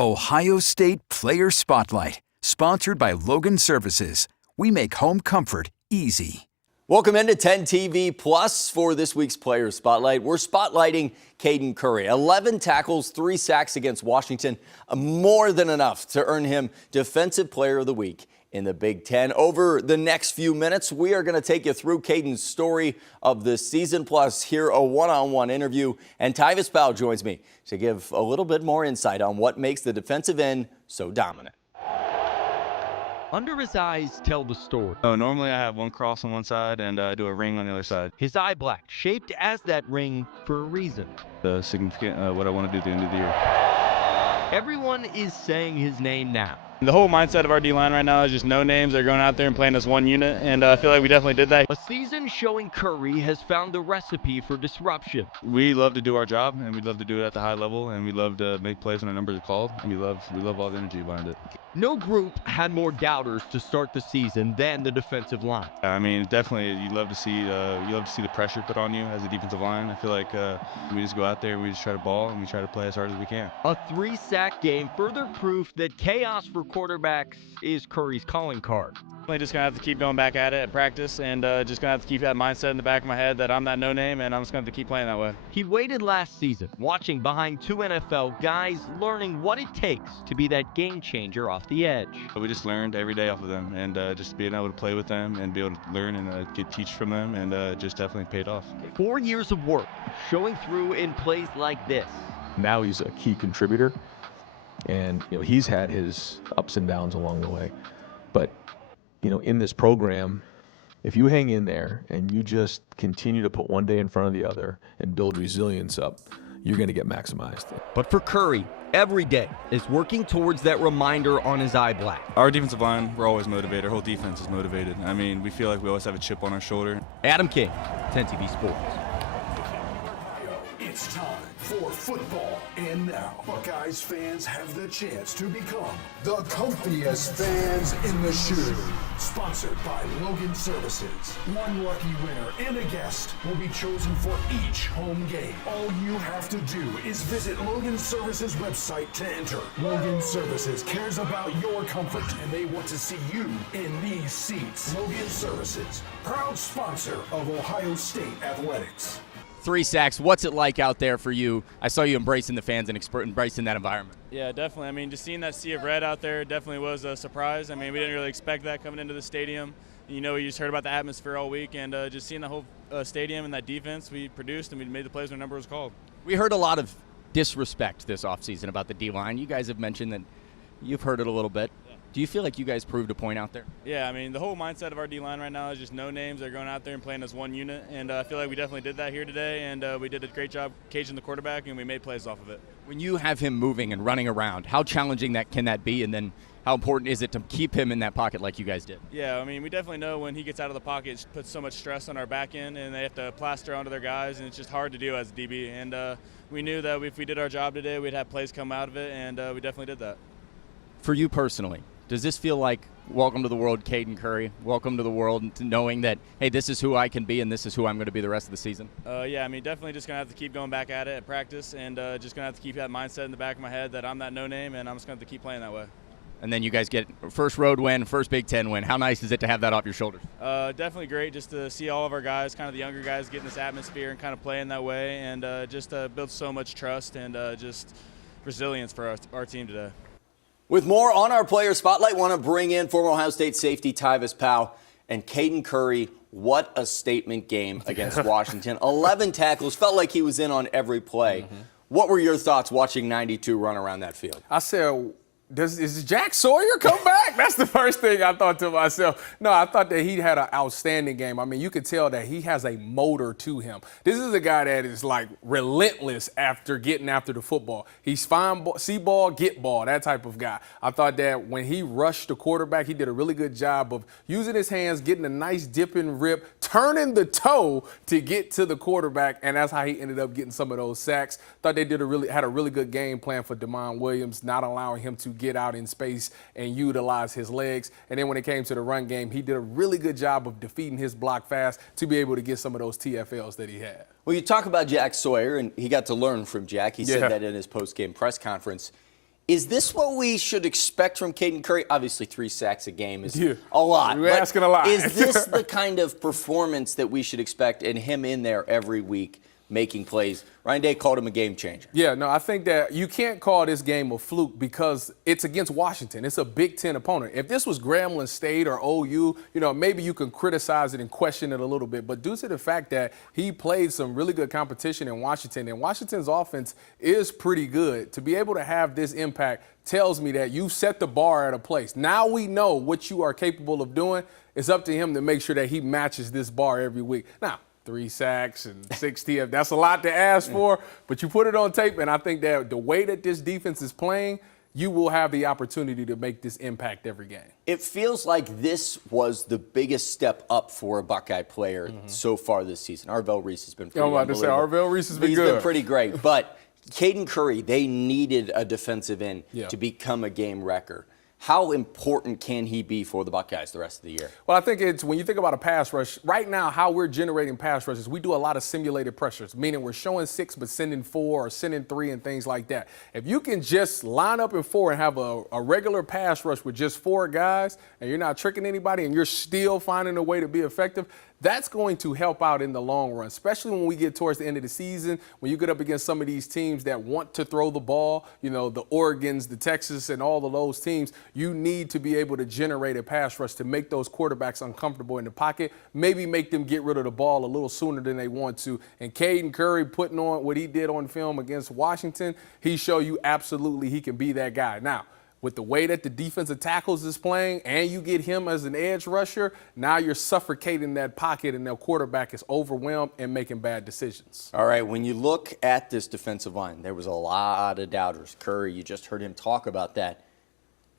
Ohio State Player Spotlight, sponsored by Logan Services. We make home comfort easy. Welcome into 10 TV Plus for this week's Player Spotlight. We're spotlighting Caden Curry. 11 tackles, 3 sacks against Washington, more than enough to earn him Defensive Player of the Week in the Big Ten. Over the next few minutes, we are going to take you through Caden's story of the season, plus hear a one-on-one interview. And Tyvis Powell joins me to give a little bit more insight on what makes the defensive end so dominant. Under his eyes tell the story. Oh, normally I have one cross on one side and I do a ring on the other side. His eye black, shaped as that ring for a reason. The significant, what I want to do at the end of the year. Everyone is saying his name now. The whole mindset of our D-line right now is just no names. They're going out there and playing as one unit, and I feel like we definitely did that. A season showing Curry has found the recipe for disruption. We love to do our job, and we love to do it at the high level, and we love to make plays when our numbers are called, and we love all the energy behind it. No group had more doubters to start the season than the defensive line. I mean, definitely, you love to see the pressure put on you as a defensive line. I feel like we just go out there and we just try to ball and we try to play as hard as we can. A 3-sack game, further proof that chaos for quarterbacks is Curry's calling card. I'm just going to have to keep going back at it at practice and just going to have to keep that mindset in the back of my head that I'm that no name, and I'm just going to have to keep playing that way. He waited last season, watching behind 2 NFL guys, learning what it takes to be that game changer off the edge. We just learned every day off of them, and just being able to play with them and be able to learn and teach from them, and just definitely paid off. 4 years of work showing through in plays like this. Now he's a key contributor, and he's had his ups and downs along the way. But in this program, if you hang in there and you just continue to put one day in front of the other and build resilience up, you're going to get maximized. But for Curry, every day is working towards that reminder on his eye black. Our defensive line, we're always motivated. Our whole defense is motivated. I mean, we feel like we always have a chip on our shoulder. Adam King, 10 TV Sports. It's time for football. And now, Buckeyes fans have the chance to become the comfiest fans in the shoe. Sponsored by Logan Services. One lucky winner and a guest will be chosen for each home game. All you have to do is visit Logan Services website to enter. Logan Services cares about your comfort, and they want to see you in these seats. Logan Services, proud sponsor of Ohio State Athletics. 3 sacks. What's it like out there for you? I saw you embracing the fans and embracing that environment. Yeah, definitely. I mean, just seeing that sea of red out there definitely was a surprise. I mean, we didn't really expect that coming into the stadium. We just heard about the atmosphere all week, and just seeing the whole stadium and that defense we produced, and we made the plays when the number was called. We heard a lot of disrespect this offseason about the D-line. You guys have mentioned that you've heard it a little bit. Do you feel like you guys proved a point out there? Yeah, I mean, the whole mindset of our D-line right now is just no names. They're going out there and playing as one unit, and I feel like we definitely did that here today, and we did a great job caging the quarterback, and we made plays off of it. When you have him moving and running around, how challenging can that be, and then how important is it to keep him in that pocket like you guys did? Yeah, I mean, we definitely know when he gets out of the pocket, it puts so much stress on our back end, and they have to plaster onto their guys, and it's just hard to do as a DB. And we knew that if we did our job today, we'd have plays come out of it, and we definitely did that. For you personally, does this feel like welcome to the world, Caden Curry? Welcome to the world, knowing that, hey, this is who I can be and this is who I'm going to be the rest of the season? Yeah, I mean, definitely just going to have to keep going back at it at practice, and just going to have to keep that mindset in the back of my head that I'm that no name, and I'm just going to have to keep playing that way. And then you guys get first road win, first Big Ten win. How nice is it to have that off your shoulders? Definitely great just to see all of our guys, kind of the younger guys, get in this atmosphere and kind of play in that way, and just build so much trust and just resilience for our team today. With more on our Player Spotlight, want to bring in former Ohio State safety Tyvis Powell and Caden Curry. What a statement game against Washington. 11 tackles, felt like he was in on every play. What were your thoughts watching 92 run around that field? I said, is Jack Sawyer come back? That's the first thing I thought to myself. No, I thought that he had an outstanding game. I mean, you could tell that he has a motor to him. This is a guy that is like relentless after getting after the football. He's fine, see ball, get ball, that type of guy. I thought that when he rushed the quarterback, he did a really good job of using his hands, getting a nice dip and rip, turning the toe to get to the quarterback, and that's how he ended up getting some of those sacks. Thought they had a really good game plan for Damon Williams, not allowing him to get out in space and utilize his legs. And then when it came to the run game, he did a really good job of defeating his block fast to be able to get some of those TFLs that he had. Well, you talk about Jack Sawyer, and he got to learn from Jack. He said that in his post-game press conference. Is this what we should expect from Caden Curry? Obviously, 3 sacks a game is a lot. You're asking a lot. Is this the kind of performance that we should expect and him in there every week making plays? Ryan Day called him a game changer. Yeah, no, I think that you can't call this game a fluke because it's against Washington. It's a Big Ten opponent. If this was Grambling State or OU, maybe you can criticize it and question it a little bit. But due to the fact that he played some really good competition in Washington, and Washington's offense is pretty good, to be able to have this impact tells me that you've set the bar at a place. Now we know what you are capable of doing. It's up to him to make sure that he matches this bar every week. Now, 3 sacks and 6 TF. That's a lot to ask for, but you put it on tape, and I think that the way that this defense is playing, you will have the opportunity to make this impact every game. It feels like this was the biggest step up for a Buckeye player so far this season. Arvell Reese has been pretty I'm about to say, Arvell Reese has been good. He's been pretty great, but Caden Curry, they needed a defensive end to become a game wrecker. How important can he be for the Buckeyes the rest of the year? Well, I think it's when you think about a pass rush, right now how we're generating pass rushes, we do a lot of simulated pressures, meaning we're showing 6 but sending 4 or sending 3 and things like that. If you can just line up in 4 and have a regular pass rush with just 4 guys and you're not tricking anybody and you're still finding a way to be effective, that's going to help out in the long run, especially when we get towards the end of the season, when you get up against some of these teams that want to throw the ball, the Oregons, the Texas, and all of those teams. You need to be able to generate a pass rush to make those quarterbacks uncomfortable in the pocket, maybe make them get rid of the ball a little sooner than they want to. And Caden Curry putting on what he did on film against Washington, he showed you absolutely he can be that guy. Now, with the way that the defensive tackles is playing and you get him as an edge rusher, now you're suffocating that pocket and the quarterback is overwhelmed and making bad decisions. All right, when you look at this defensive line, there was a lot of doubters. Curry, you just heard him talk about that.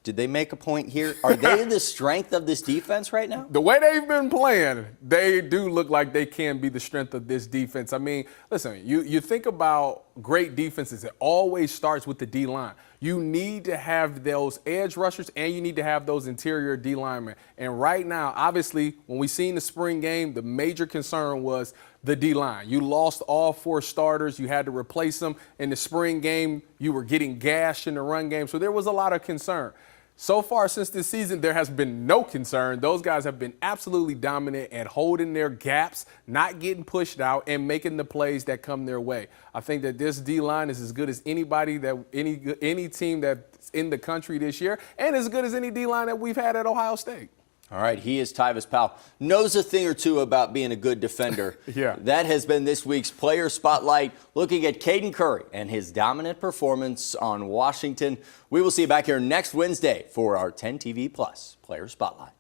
Did they make a point here? Are they the strength of this defense right now? The way they've been playing, they do look like they can be the strength of this defense. I mean, listen, you think about great defenses, it always starts with the D-line. You need to have those edge rushers and you need to have those interior D linemen. And right now, obviously, when we seen the spring game, the major concern was the D-line. You lost all 4 starters. You had to replace them. In the spring game, you were getting gashed in the run game. So there was a lot of concern. So far since this season, there has been no concern. Those guys have been absolutely dominant at holding their gaps, not getting pushed out, and making the plays that come their way. I think that this D-line is as good as anybody any team that's in the country this year, and as good as any D-line that we've had at Ohio State. All right, he is Tyvis Powell. Knows a thing or two about being a good defender. Yeah. That has been this week's Player Spotlight, looking at Caden Curry and his dominant performance on Washington. We will see you back here next Wednesday for our 10 TV Plus Player Spotlight.